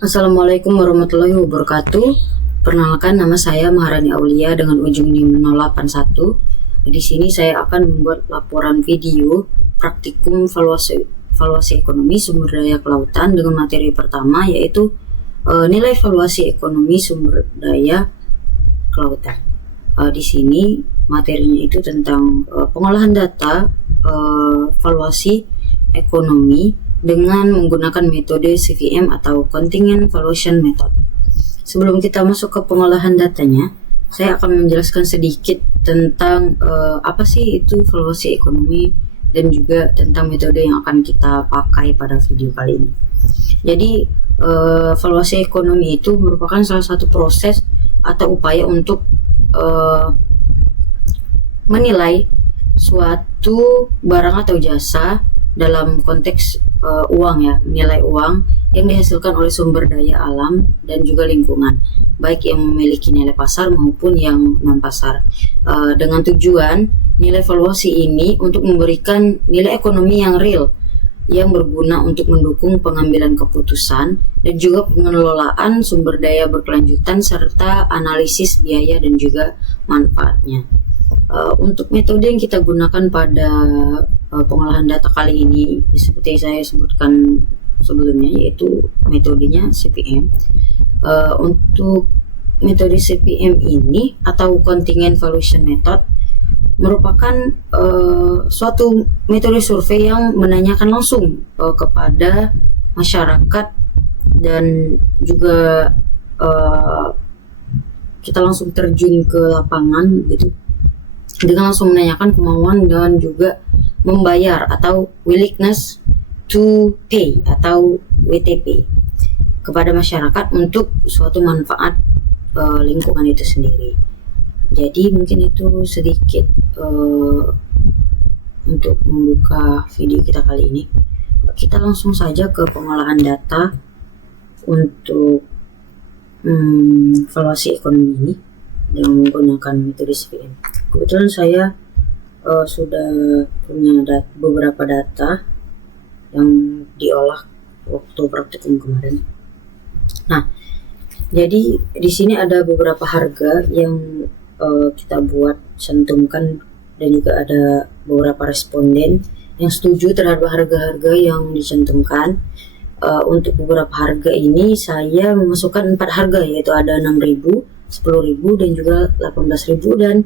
Assalamualaikum warahmatullahi wabarakatuh. Perkenalkan, nama saya Maharani Aulia dengan ujung NIM 081. Di sini saya akan membuat laporan video praktikum valuasi ekonomi sumber daya kelautan dengan materi pertama, yaitu nilai valuasi ekonomi sumber daya kelautan. Di sini materinya itu tentang pengolahan data valuasi ekonomi dengan menggunakan metode CVM atau Contingent Valuation Method. Sebelum kita masuk ke pengolahan datanya, saya akan menjelaskan sedikit tentang apa sih itu valuasi ekonomi dan juga tentang metode yang akan kita pakai pada video kali ini. Jadi, valuasi ekonomi itu merupakan salah satu proses atau upaya untuk menilai suatu barang atau jasa dalam konteks uang, ya, nilai uang yang dihasilkan oleh sumber daya alam dan juga lingkungan, baik yang memiliki nilai pasar maupun yang non pasar, dengan tujuan nilai valuasi ini untuk memberikan nilai ekonomi yang real yang berguna untuk mendukung pengambilan keputusan dan juga pengelolaan sumber daya berkelanjutan serta analisis biaya dan juga manfaatnya. Untuk metode yang kita gunakan pada pengolahan data kali ini, seperti saya sebutkan sebelumnya, yaitu metodenya CPM. Untuk metode CPM ini atau Contingent Valuation Method merupakan suatu metode survei yang menanyakan langsung kepada masyarakat dan juga kita langsung terjun ke lapangan gitu, dengan langsung menanyakan kemauan dan juga membayar atau willingness to pay atau WTP kepada masyarakat untuk suatu manfaat lingkungan itu sendiri. Jadi mungkin itu sedikit untuk membuka video kita kali ini. Kita langsung saja ke pengolahan data untuk valuasi ekonomi ini dengan menggunakan metode CPM. Kebetulan saya sudah punya beberapa data yang diolah waktu praktikum kemarin. Nah, jadi di sini ada beberapa harga yang kita buat cantumkan dan juga ada beberapa responden yang setuju terhadap harga-harga yang dicantumkan. Untuk beberapa harga ini saya memasukkan 4 harga, yaitu ada 6.000, 10.000 dan juga 18.000 dan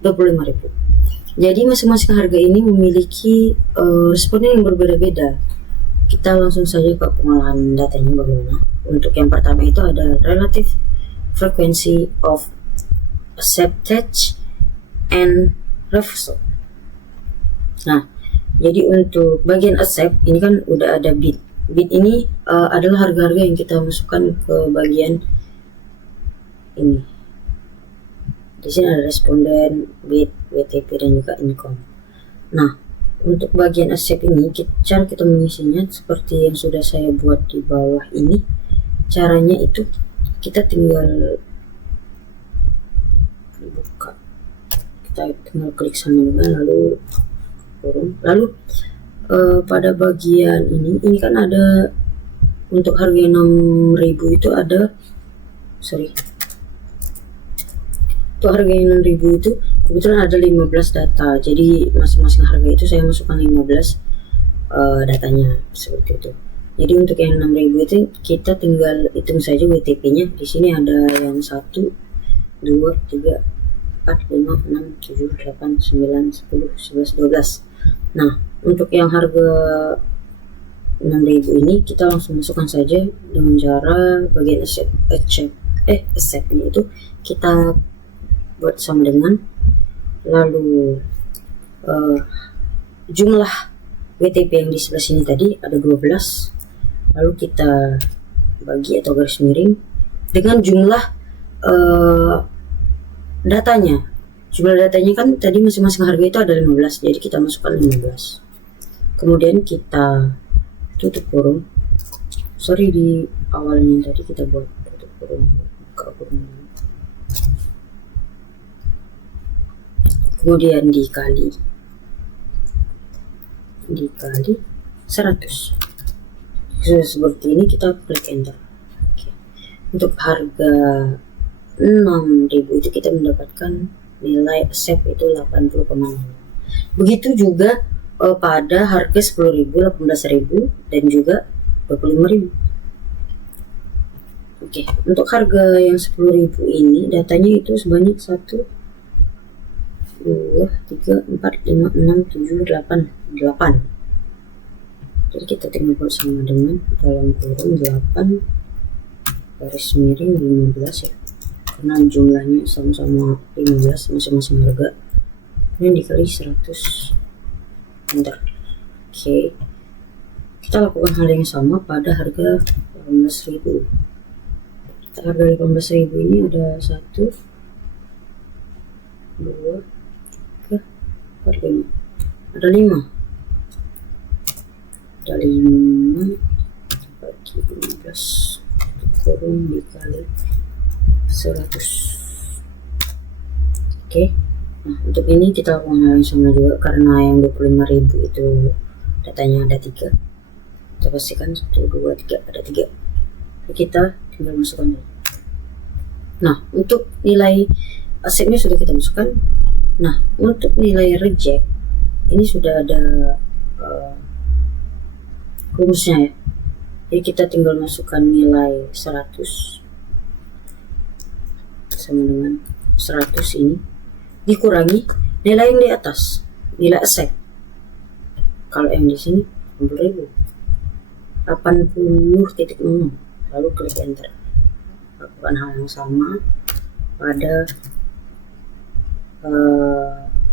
25.000. Jadi masing-masing harga ini memiliki responden yang berbeda-beda. Kita langsung saja ke pengolahan datanya bagaimana. Untuk yang pertama itu ada relative frequency of acceptance and refusal. Nah, jadi untuk bagian accept ini kan udah ada bid. Bid ini adalah harga-harga yang kita masukkan ke bagian ini. Di sini ada responden, bid, WTP dan juga income. Nah, untuk bagian accept ini cara kita mengisinya seperti yang sudah saya buat di bawah ini. Caranya itu kita tinggal buka, kita tinggal klik sama dengan lalu kurung. Lalu pada bagian ini kan ada untuk harga 6.000 itu ada untuk harga yang 6.000 itu kebetulan ada 15 data. Jadi masing-masing harga itu saya masukkan 15 datanya seperti itu. Jadi untuk yang 6.000 itu kita tinggal hitung saja WTP-nya. Di sini ada yang 1, 2, 3, 4, 5, 6, 7, 8, 9, 10, 11, 12. Nah, untuk yang harga 6.000 ini kita langsung masukkan saja dengan cara bagian accept-nya itu kita buat sama dengan lalu jumlah WTP yang di sebelah sini tadi ada 12, lalu kita bagi atau garis miring dengan jumlah datanya. Jumlah datanya kan tadi masing-masing harga itu ada 15, jadi kita masukkan 15. Kemudian kita tutup kurung. Di awalnya tadi kita buat tutup kurung, buka kurung. Kemudian dikali 100. Seperti ini kita klik enter. Oke. Untuk harga 6.000 itu kita mendapatkan nilai accept itu 80,0. Begitu juga pada harga 10.000, 18.000 dan juga 25.000. Oke, untuk harga yang 10.000 ini datanya itu sebanyak 1 2 3 4 5 6 7 8. Jadi kita tinggal buat sama dengan dalam kurung 8 garis miring 15 ya, karena jumlahnya sama-sama 15 masing-masing harga, ini dikali 100 enter. Oke, kita lakukan hal yang sama pada harga 18.000. Harga 18.000 ini ada 1 2 3 4 5, ada 5 bagi 15 kurung dikali 100. Oke, nah untuk ini kita lakukan hal yang sama juga, karena yang 25.000 itu datanya ada 3, kita pastikan 1 2 3 ada 3, kita tinggal masukkan. Nah, untuk nilai asetnya sudah kita masukkan. Nah, untuk nilai reject ini sudah ada rumusnya ya. Jadi kita tinggal masukkan nilai 100 sama dengan 100 ini dikurangi nilai yang di atas, nilai accept. Kalau yang di sini 80.0, lalu klik enter. Lakukan hal yang sama pada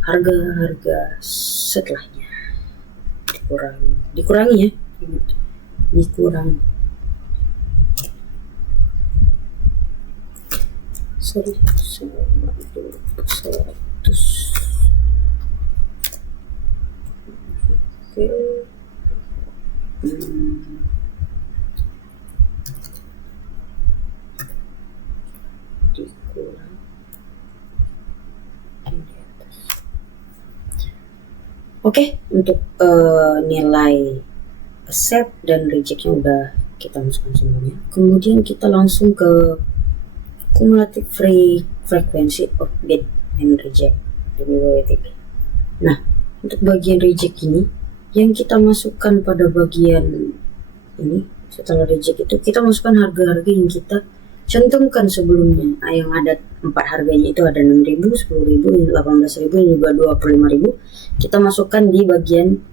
harga-harga setelahnya. Dikurangi ya, dikurangi. Sorry, 100. Oke. Dikurang di atas. Oke, untuk nilai accept dan rejectnya udah kita masukkan semuanya. Kemudian kita langsung ke cumulative frequency of bid and reject WWTP. Nah, untuk bagian reject ini yang kita masukkan pada bagian ini, setelah reject itu kita masukkan harga-harga yang kita cantumkan sebelumnya. Yang ada 4 harganya itu ada 6.000, 10.000, 18.000 dan juga 25.000. Kita masukkan di bagian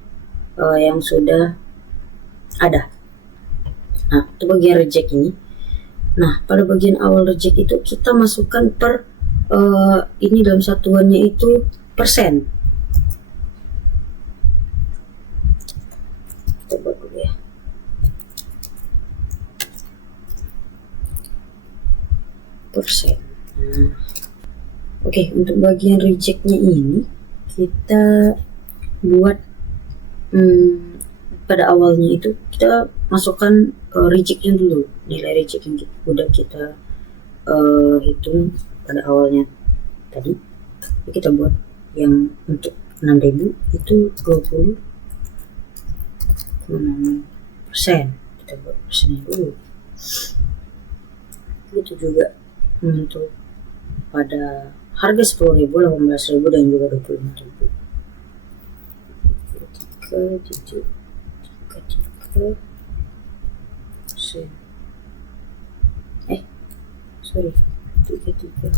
yang sudah ada. Nah, itu bagian reject ini. Nah, pada bagian awal reject itu kita masukkan per ini dalam satuannya itu persen. Kita buat dulu ya. Persen. Nah, oke, untuk bagian rejectnya ini kita buat pada awalnya itu kita masukkan rejectnya dulu, nilai reject yang udah kita hitung pada awalnya tadi. Jadi kita buat yang untuk 6.000 itu 20,6%. Kita buat persennya dulu. Itu juga untuk pada harga 10.000, 18.000 dan juga 25.000. 3,3 persen. Sorry, 33.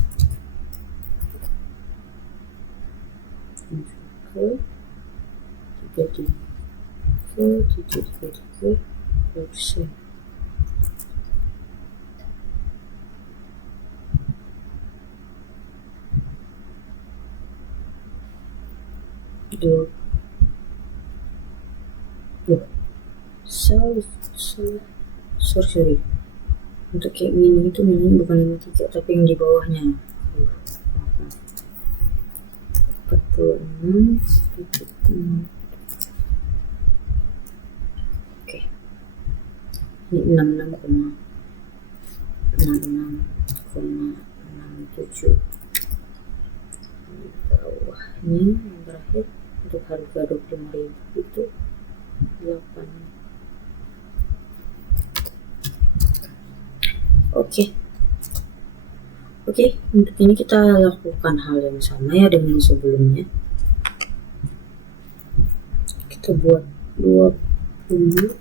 Juga 33 persen. Sorry. Untuk kayak gini itu nilainya bukan 53 tapi yang di bawahnya 46. Oke, ini 66,67. Di bawahnya yang terakhir untuk harga 25.000 itu 8. Oke, Oke, untuk ini kita lakukan hal yang sama ya dengan sebelumnya. Kita buat 20.0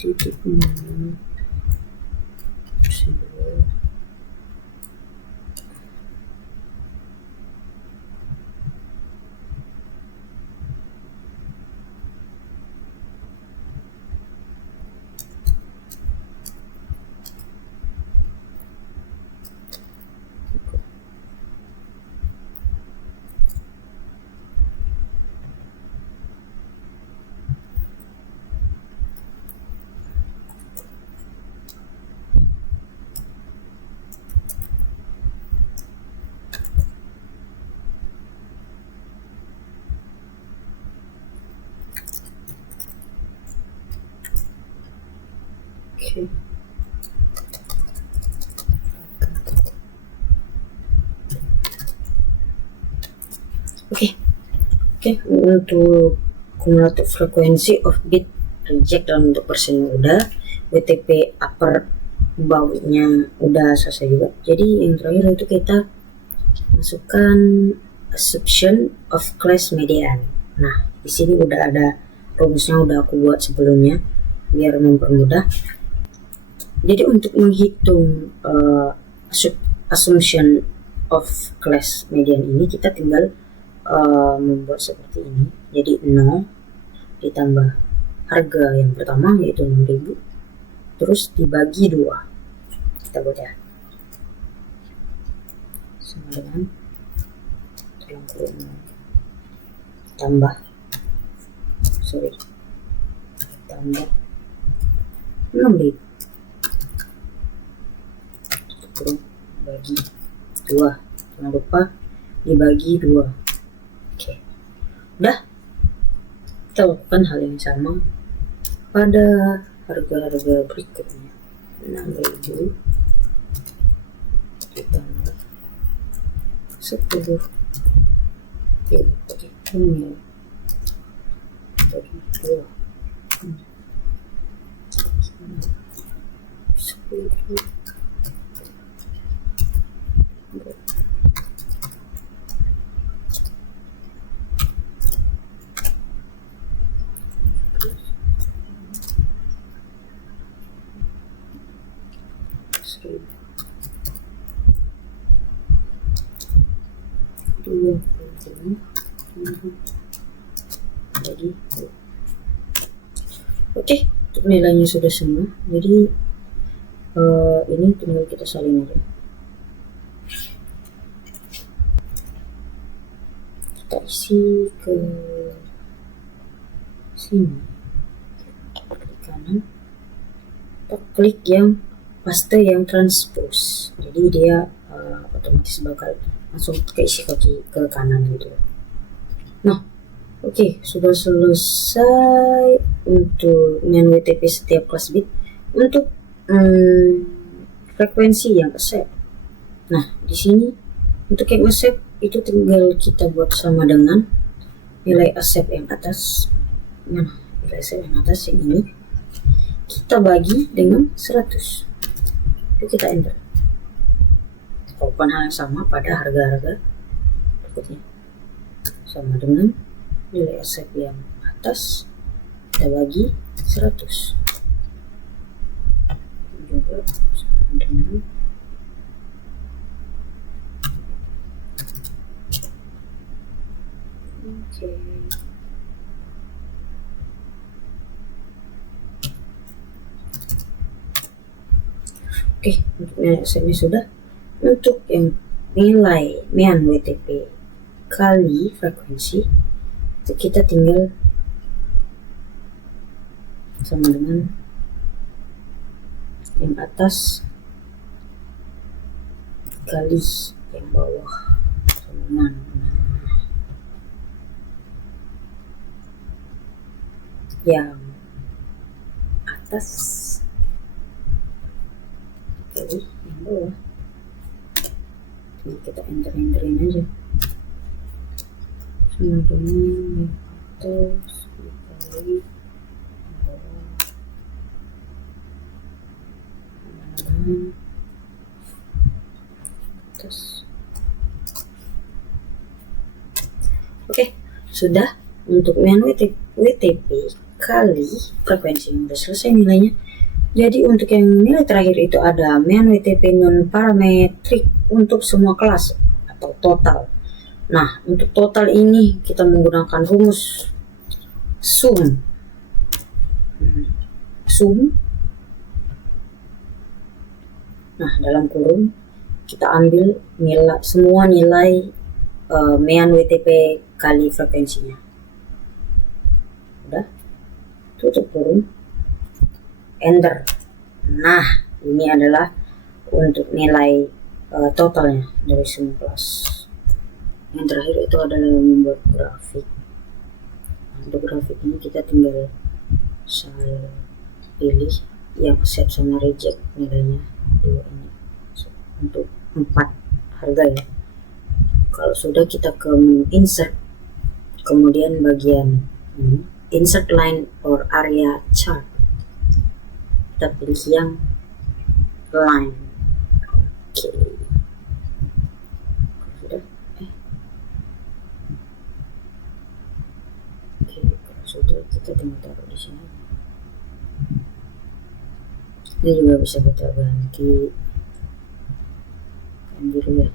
Oke. Untuk cumulative frequency of bit reject dalam bentuk persen udah, WTP upper bawahnya udah selesai juga. Jadi yang terakhir itu kita masukkan assumption of class median. Nah, di sini udah ada rumusnya, udah aku buat sebelumnya biar mempermudah. Jadi untuk menghitung assumption of class median ini kita tinggal membuat seperti ini. Jadi 0 ditambah harga yang pertama yaitu 6.000, terus dibagi 2. Kita buat ya, sama dengan tambah 6.000 bagi 2, jangan lupa dibagi 2. Oke, udah. Kita lakukan hal yang sama pada harga-harga berikutnya. 6.000 ditambah 10.000. Oke, ini bagi 2. 10.000. Oke, untuk nilainya sudah semua. Jadi ini tinggal kita salin aja. Kita isi ke sini, klik kanan, kita klik yang paste yang transpose. Jadi dia otomatis bakal langsung keisi ke kanan gitu. Nah, oke, sudah selesai untuk main WTP setiap kelas bit. Untuk frekuensi yang accept. Nah, di sini untuk yang accept itu tinggal kita buat sama dengan nilai accept yang atas. Nah, nilai accept yang atas yang ini kita bagi dengan 100. Lalu kita enter. Lakukan hal yang sama pada harga-harga berikutnya. Sama dengan nilai accept yang atas kita bagi 100. Juga sama dengan Oke, untuk nilai accept sudah. Untuk yang nilai mean WTP kali frekuensi itu kita tinggal sama dengan yang atas kali yang bawah, sama dengan yang atas kali yang bawah. Jadi kita enterin aja sama dengan yang atas dikali bawah sama dengan atas sudah. Untuk mean WTP kali frekuensi yang sudah selesai nilainya. Jadi untuk yang nilai terakhir itu ada mean WTP non parametrik untuk semua kelas atau total. Nah, untuk total ini kita menggunakan rumus sum. Nah, dalam kurung kita ambil semua nilai mean WTP kali frekuensinya. Udah, tutup kurung, enter. Nah, ini adalah untuk nilai totalnya dari semua kelas. Yang terakhir itu adalah membuat grafik. Untuk grafik ini kita tinggal saya pilih yang accept sama reject nilainya dua ini untuk 4 harga ya. Kalau sudah, kita ke menu insert, kemudian bagian ini insert line or area chart, kita pilih yang line. Oke, sudah. Oke, kalau sudah, kita tinggal taruh di sini. Ini juga bisa kita ganti dulu ya.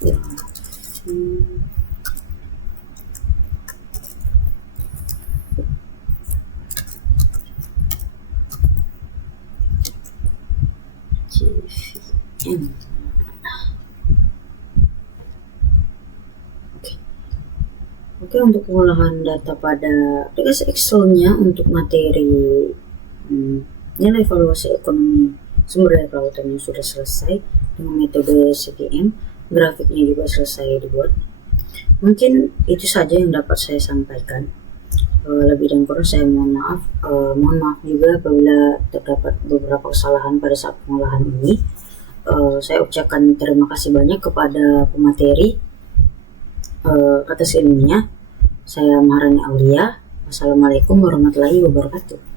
JVM. Oke, untuk pengolahan data pada aplikasi Excel-nya untuk materi nilai evaluasi ekonomi sumber daya kelautannya sudah selesai dengan metode CVM, grafiknya juga selesai dibuat. Mungkin itu saja yang dapat saya sampaikan. Lebih dan kurang saya mohon maaf. Mohon maaf juga apabila terdapat beberapa kesalahan pada saat pengolahan ini. Saya ucapkan terima kasih banyak kepada pemateri atas ilmunya. Saya Maharani Aulia. Wassalamualaikum warahmatullahi wabarakatuh.